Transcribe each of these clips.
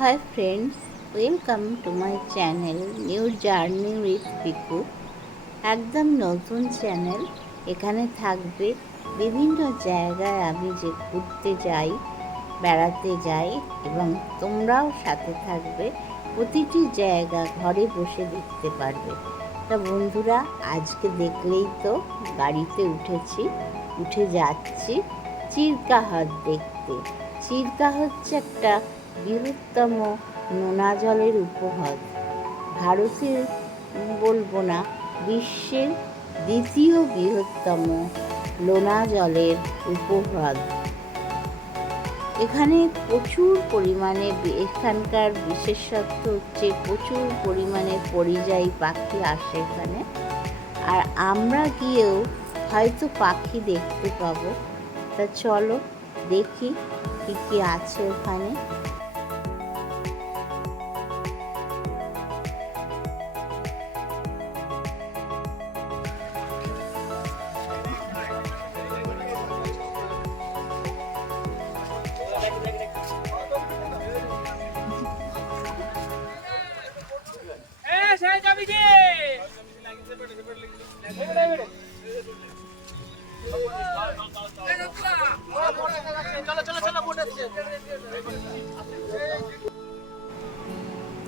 Hi friends welcome to my channel new journey with Piku একদম নতুন channel এখানে থাকবে বিভিন্ন জায়গায় আমি যে ঘুরতে যাই, বেড়াতে যাই এবং তোমরাও সাথে থাকবে, প্রতিটি জায়গা ঘরে বসে দেখতে পারবে। তা বন্ধুরা, আজকে দেখলেই তো গাড়িতে উঠেছি, উঠে যাচ্ছি। চিরকা হ্রদ দেখতে। চিরকা হচ্ছে একটা বৃহত্তম নোনা জলের উপহ্রদ ভারতের, বলব না, বিশ্বের দ্বিতীয় বৃহত্তম লোনা জলের উপহ্রদ এখানে প্রচুর পরিমাণে এখানকার বিশেষত্ব হচ্ছে প্রচুর পরিমাণে পরিযায়ী পাখি আসে এখানে। আর আমরা গিয়েও হয়তো পাখি দেখতে পাবো। তা চলো দেখি কী কি আছে ওখানে?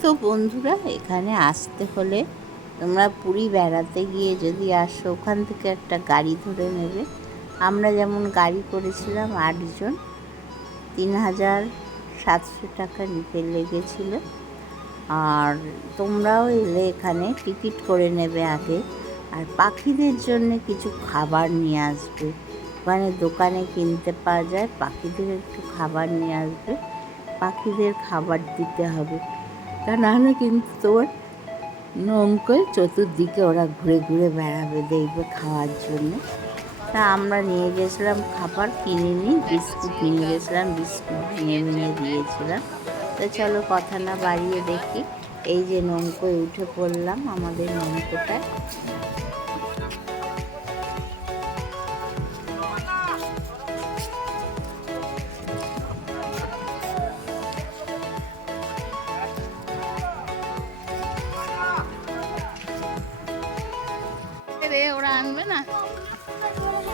তো বন্ধুরা, এখানে আসতে হলে তোমরা পুরী বেড়াতে গিয়ে যদি আসো, ওখান থেকে একটা গাড়ি ধরে নেবে। আমরা যেমন গাড়ি করেছিলাম আটজন তিন হাজার সাতশো টাকা নিতে লেগেছিল। আর তোমরাও এলে এখানে টিকিট করে নেবে আগে। আর পাখিদের জন্য কিছু খাবার নিয়ে আসবে। ওখানে দোকানে কিনতে পাওয়া যায়। পাখিদের একটু খাবার নিয়ে আসবে। পাখিদের খাবার দিতে হবে। তা নাহলে কিন্তু তোমার নৌকোয় চতুর্দিকে ওরা ঘুরে ঘুরে বেড়াবে দেখবে খাওয়ার জন্য। তা আমরা নিয়ে গেছিলাম খাবার কিনে নিই বিস্কুট নিয়ে গেছিলাম, বিস্কুট ভেঙে ভেঙে দিয়েছিলাম। তো চলো কথা না বাড়িয়ে দেখি। এই যে নৌকোয় উঠে পড়লাম আমাদের নৌকোটায়। আনবে না?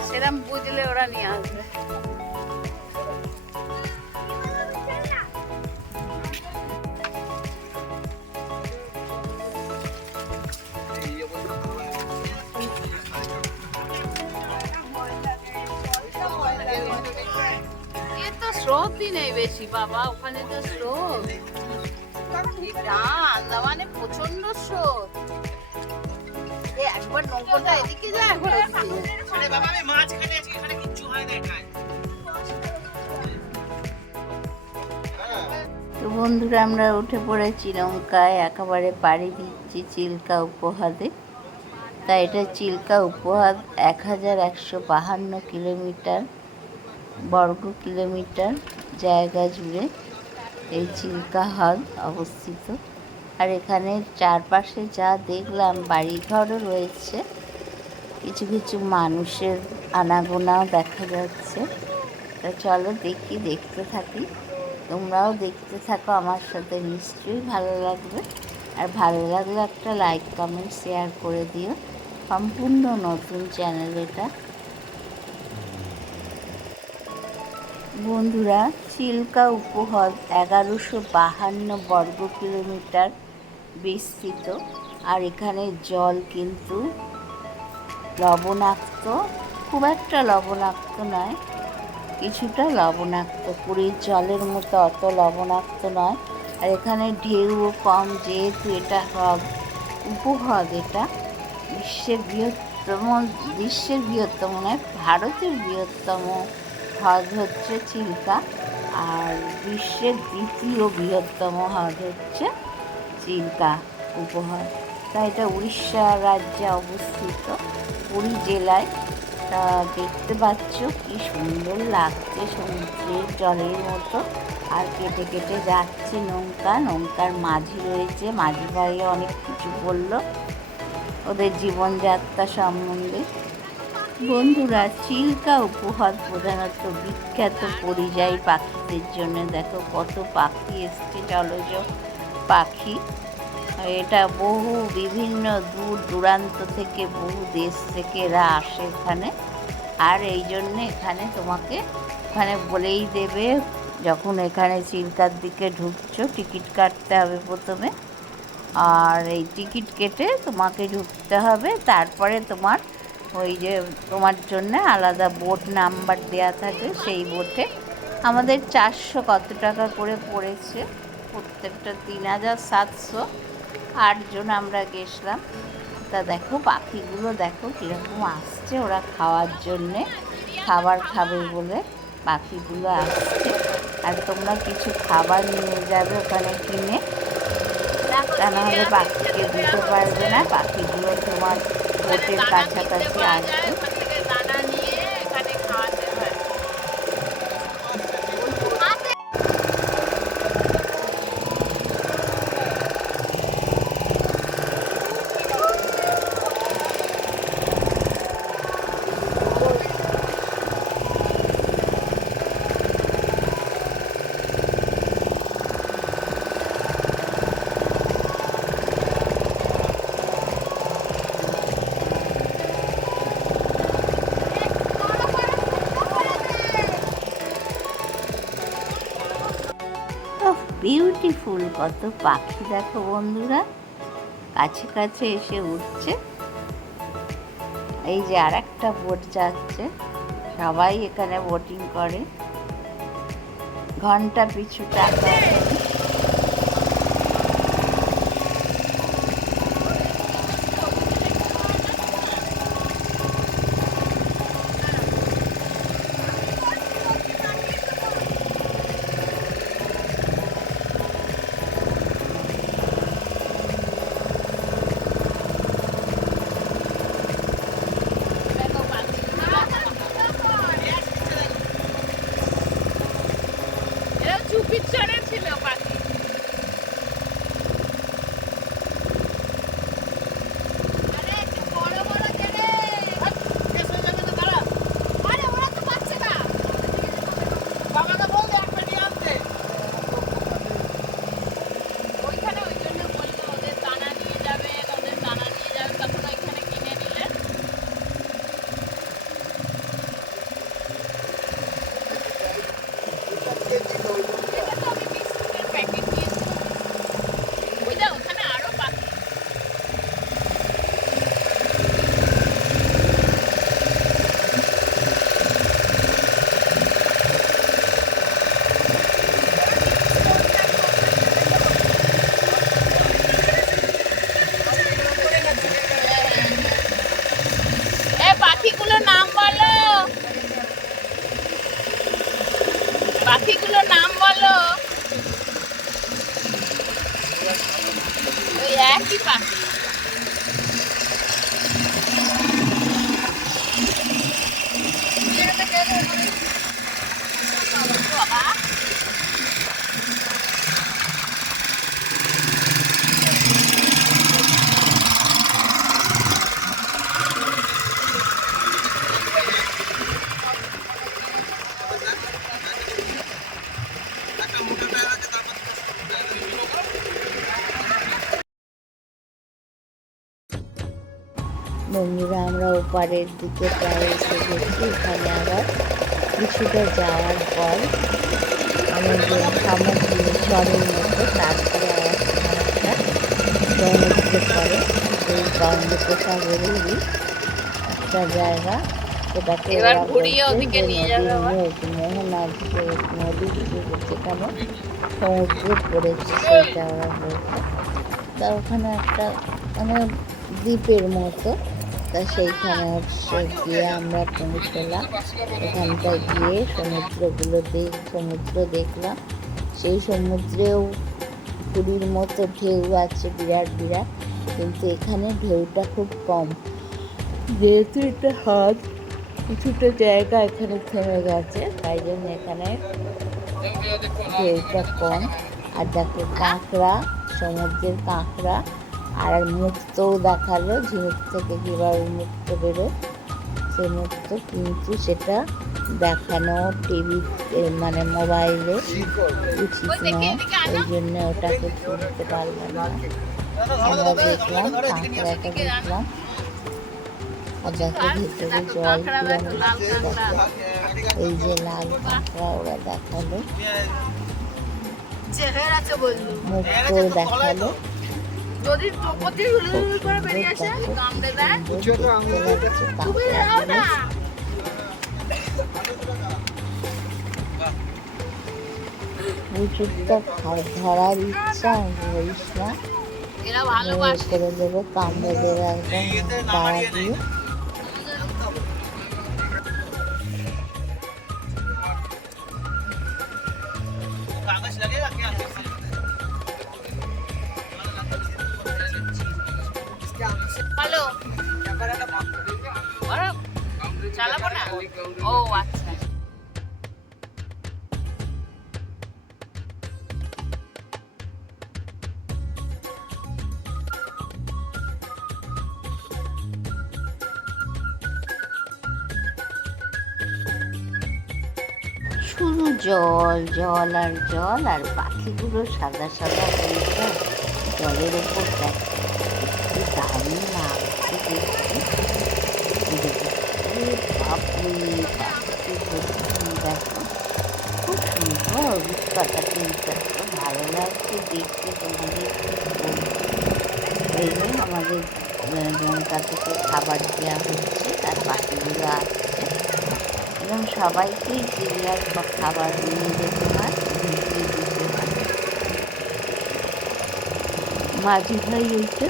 সেরকম বুঝলে ওরা নিয়ে আসবে। স্রোতই নেই বেশি বাবা ওখানে তো স্রোত। আন্দামানে প্রচণ্ড স্রোত। একবার নৌকোটা এদিকে যায় একবার আরে বাবা আমি মাঝখানে আছি এখানে কিচ্ছু হয় না একাই তো বন্ধুরা আমরা উঠে পড়েছি নৌকায় একেবারে পাড়ি দিচ্ছি চিল্কা উপহাদে। তা এটা চিল্কা উপহাদ এক হাজার একশো বাহান্ন কিলোমিটার বর্গ কিলোমিটার জায়গা জুড়ে এই চিল্কা হ্রদ অবস্থিত। আর এখানে চারপাশে যা দেখলাম, বাড়িঘরও রয়েছে। কিছু কিছু মানুষের আনাগোনাও দেখা যাচ্ছে। তা চলো দেখি, দেখতে থাকি। তোমরাও দেখতে থাকো, আমার সাথে নিশ্চয়ই ভালো লাগবে। আর ভালো লাগলে একটা লাইক কমেন্ট শেয়ার করে দিও। সম্পূর্ণ নতুন চ্যানেল এটা। বন্ধুরা চিল্কা উপহ্রদ এগারোশো বাহান্ন বর্গ কিলোমিটার। বিস্তৃত। আর এখানে জল কিন্তু লবণাক্ত। খুব একটা লবণাক্ত নয়, কিছুটা লবণাক্ত। পুরীর জলের মতো অত লবণাক্ত নয়। আর এখানে ঢেউও কম, যেহেতু এটা হ্রদ, উপহ্রদ এটা, বিশ্বের বৃহত্তম বিশ্বের বৃহত্তম নয়, ভারতের বৃহত্তম হ্রদ হচ্ছে চিল্কা। আর বিশ্বের দ্বিতীয় বৃহত্তম হ্রদ হচ্ছে চিল্কা উপহার। তা এটা উড়িষ্যা রাজ্যে অবস্থিত। পুরী জেলায়, তা দেখতে পাচ্ছ কি সুন্দর লাগছে সমুদ্রের জলের মতো। আর কেটে কেটে যাচ্ছে নৌকা, নৌকার মাঝি রয়েছে। মাঝি ভাই অনেক কিছু বলল ওদের জীবনযাত্রা সম্বন্ধে। বন্ধুরা, চিল্কা উপহার প্রধানত বিখ্যাত পরিযায়ী পাখিদের জন্য। দেখো কত পাখি এসছে, জলজ পাখি। এটা বহু বিভিন্ন দূর দূরান্ত থেকে, বহু দেশ থেকে এরা আসে এখানে। আর এই জন্য এখানে তোমাকে ওখানে বলেই দেবে, যখন এখানে চিল্কার দিকে ঢুকছো, টিকিট কাটতে হবে প্রথমে। আর এই টিকিট কেটে তোমাকে ঢুকতে হবে। তারপরে তোমার ওই যে তোমার জন্য আলাদা বোট নাম্বার দেয়া থাকে, সেই বোটে। আমাদের চারশো কত টাকা করে পড়েছে? প্রত্যেকটা তিন হাজার সাতশো আটজন আমরা গেছিলাম। তা দেখো, পাখিগুলো দেখো কীরকম আসছে ওরা খাওয়ার জন্যে। খাবার খাবে বলে পাখিগুলো আসছে। আর তোমরা কিছু খাবার নিয়ে যাবে ওখানে কিনে। তা নাহলে পাখিকে দিতে পারবে না, পাখিগুলো তোমার বোটের কাছাকাছি আসবে ওখান থেকে দানা নিয়ে এখানে খাওয়াতে হয় বিউটিফুল কত পাখি দেখো বন্ধুরা। কাছে কাছে এসে উঠছে। এই যে আর একটা বোট যাচ্ছে। সবাই এখানে বোটিং করে। ঘণ্টা পিছু টাকা দেখো পাখিগুলো। এরা চুপির চড়ে ছিল পাখি আরে একটু বড় বড় জেলে আরে ওরা তো পাচ্ছে না বাবাকে বল দে এক পেটি আনতে ওইখানে ওই জন্য বলল ওদের দানা নিয়ে যাবে ওদের দানা নিয়ে যাবে তখন ওইখানে কিনে নিলে এটা তো আমি বিস্কুটের প্যাকেট দিয়েছি ওই যা ওখানে আরও পাখি এ পাখিগুলোর নাম বলো পাখিগুলোর নাম বলো ওই একই পাখি। বন্ধুরা আমরা ওপারের দিকে প্রায় এসে গেছি। এখানে আবার কিছুটা যাওয়ার পর আমাদের সামগ্রী চরের মতো তারপরে আবার একটা পরে বঙ্গোপসাগরেরই একটা জায়গা সেটাকে ওদিকে যেখানে সমুদ্র পড়েছে তা ওখানে একটা মানে দ্বীপের মতো তা সেইখানে হচ্ছে গিয়ে আমরা পৌঁছলাম। ওখানটায় গিয়ে সমুদ্রগুলো দেখ, সমুদ্র দেখলাম। সেই সমুদ্রেও পুরীর মতো ঢেউ আছে, বিরাট বিরাট। কিন্তু এখানে ঢেউটা খুব কম। যেহেতু এটা হাত কিছুটা জায়গা এখানে থেমে গেছে, তাই জন্য এখানে ঢেউটা কম। আর দেখো কাঁকড়া, সমুদ্রের কাঁকড়া। আর মুক্তও দেখাল ঝিনুক থেকে কীভাবে মুক্ত বেরোয় পার্কের মতো কিন্তু সেটা দেখানো টিভি মানে মোবাইলে উচিত নয়। ওই জন্য ওটাকে তুলতে পারলাম না। আমরা দেখলাম কাঁকড়াটা দেখলাম। ভেতরে জল এই যে লাল কাঁকড়া ওরা দেখাল। মুখও দেখাল। যদি চোপতি হুলুহুল করে বেরিয়ে আসে কামড়ে দেয় তুমি দাও না। বুচুকটা ধরার ইচ্ছা দিয়ে। কাগজ চালাবো না? ও আচ্ছা। শুধু জল জল আর জল, আর পাখিগুলো সাদা সাদা জলের ওপর দেখো। ভর্তি দেখো খুব সুন্দর উৎপাতা কিন্তু ভালো লাগছে দেখতে তোমাদের আমাদের খাবার দেওয়া হচ্ছে তার পাখিগুলো আসছে এবং সবাইকেই বা খাবার নিয়ে যেতে হয় দিয়ে দিতে হয় মাঝি এইটা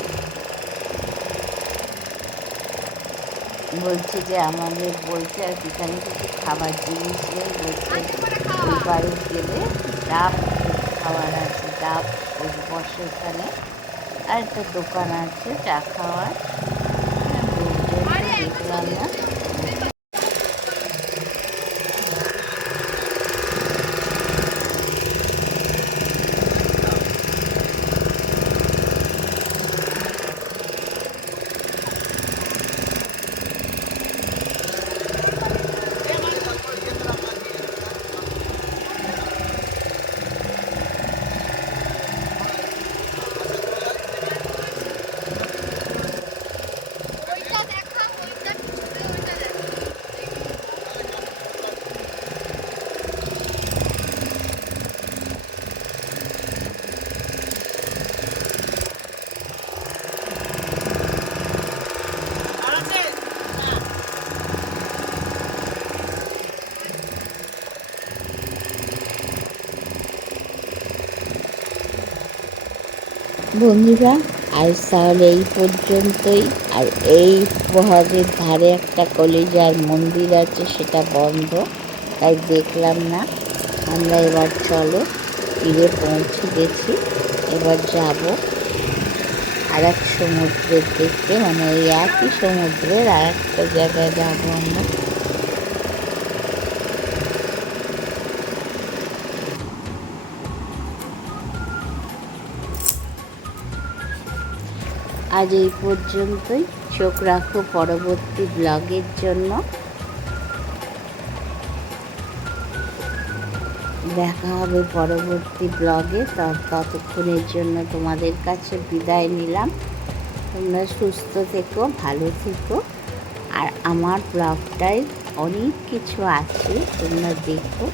বলছে যে আমাদের বলছে আর এখানে কিছু খাবার জিনিস নেই বলছে বাড়ি গেলে ডাব খাওয়ার আছে ডাব বসে ওখানে আর একটা দোকান আছে চা খাওয়ার। দেখলাম না। বন্ধুরা, আজ তাহলে এই পর্যন্তই। আর এই বহাগের ধারে একটা কলেজার মন্দির আছে, সেটা বন্ধ। তাই দেখলাম না। আমরা এবার চলো, তীরে পৌঁছে গেছি। এবার যাব আর এক সমুদ্রের দেখতে মানে ওই একই সমুদ্রের আর একটা জায়গায় যাব আমরা। আজ এই পর্যন্তই। চোখ রাখো পরবর্তী ব্লগের জন্য। দেখা হবে পরবর্তী ব্লগে। ততক্ষণের জন্য তোমাদের কাছে বিদায় নিলাম। তোমরা সুস্থ থেকো, ভালো থেকো। আর আমার ব্লগটায় অনেক কিছু আছে তোমরা দেখো।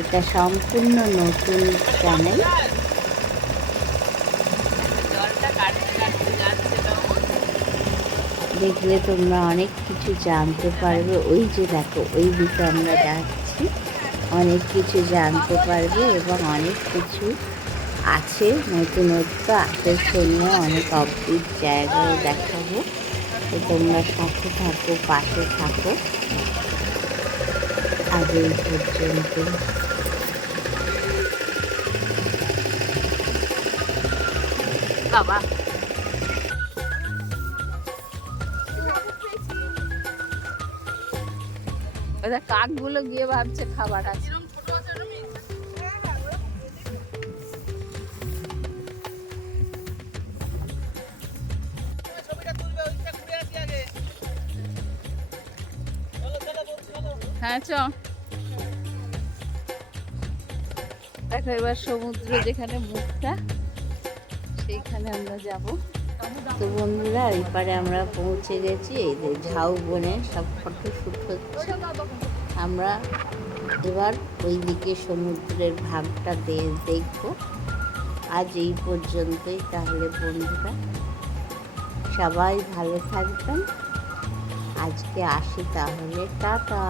এটা সম্পূর্ণ নতুন চ্যানেল জলটা কাটতে কাটতে যাচ্ছে তখন দেখলে তোমরা অনেক কিছু জানতে পারবে। ওই যে দেখো, ওই দিকে আমরা যাচ্ছি। অনেক কিছু জানতে পারবে এবং অনেক কিছু আছে। নতুনত্ব, আকর্ষণীয়, অনেক অদ্ভুত জায়গাও দেখাবো। তো তোমরা সাথে থাকো, পাশে থাকো। আজ এই পর্যন্ত। বাবা। ওদের কাকগুলো গিয়ে ভাবছে খাবার আছে। হ্যাঁ চ। দেখো, এবার সমুদ্র যেখানে মুখটা, সেইখানে আমরা যাব। তো বন্ধুরা এই পারে আমরা পৌঁছে গেছি। এই যে ঝাউ বনে সব ফটো শ্যুট হচ্ছে। আমরা এবার ওই দিকে সমুদ্রের ভাগটা দেখব। আজ এই পর্যন্তই তাহলে বন্ধুরা। সবাই ভালো থাকবেন। আজকে আসি তাহলে। টাটা।